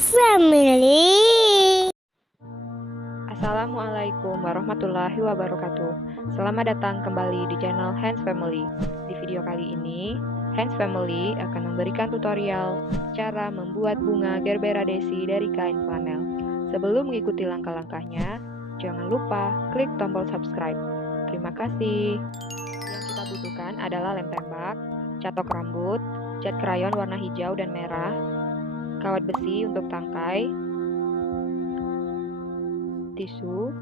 Hands Family. Assalamualaikum warahmatullahi wabarakatuh. Selamat datang kembali di channel Hands Family. Di video kali ini, Hands Family akan memberikan tutorial cara membuat bunga Gerbera Desi dari kain flanel. Sebelum mengikuti langkah-langkahnya, jangan lupa klik tombol subscribe. Terima kasih. Yang kita butuhkan adalah lem tembak, catok rambut, cat krayon warna hijau dan merah, kawat besi untuk tangkai, tisu,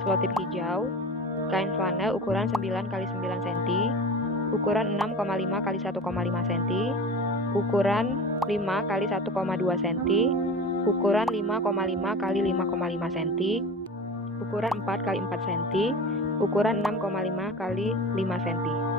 selotip hijau, kain flanel ukuran 9x9 cm, ukuran 6,5 x 1,5 cm, ukuran 5 x 1,2 cm, ukuran 5,5 x 5,5 cm, ukuran 4 x 4 cm, ukuran 6,5 x 5 cm.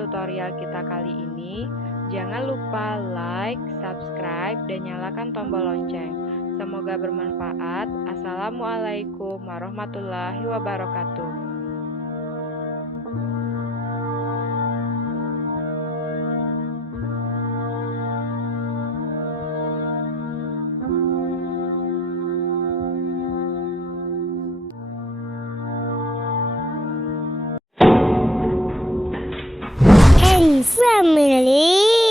tutorial kita kali ini. Jangan lupa like, subscribe, dan nyalakan tombol lonceng. Semoga bermanfaat. Assalamualaikum warahmatullahi wabarakatuh. And family.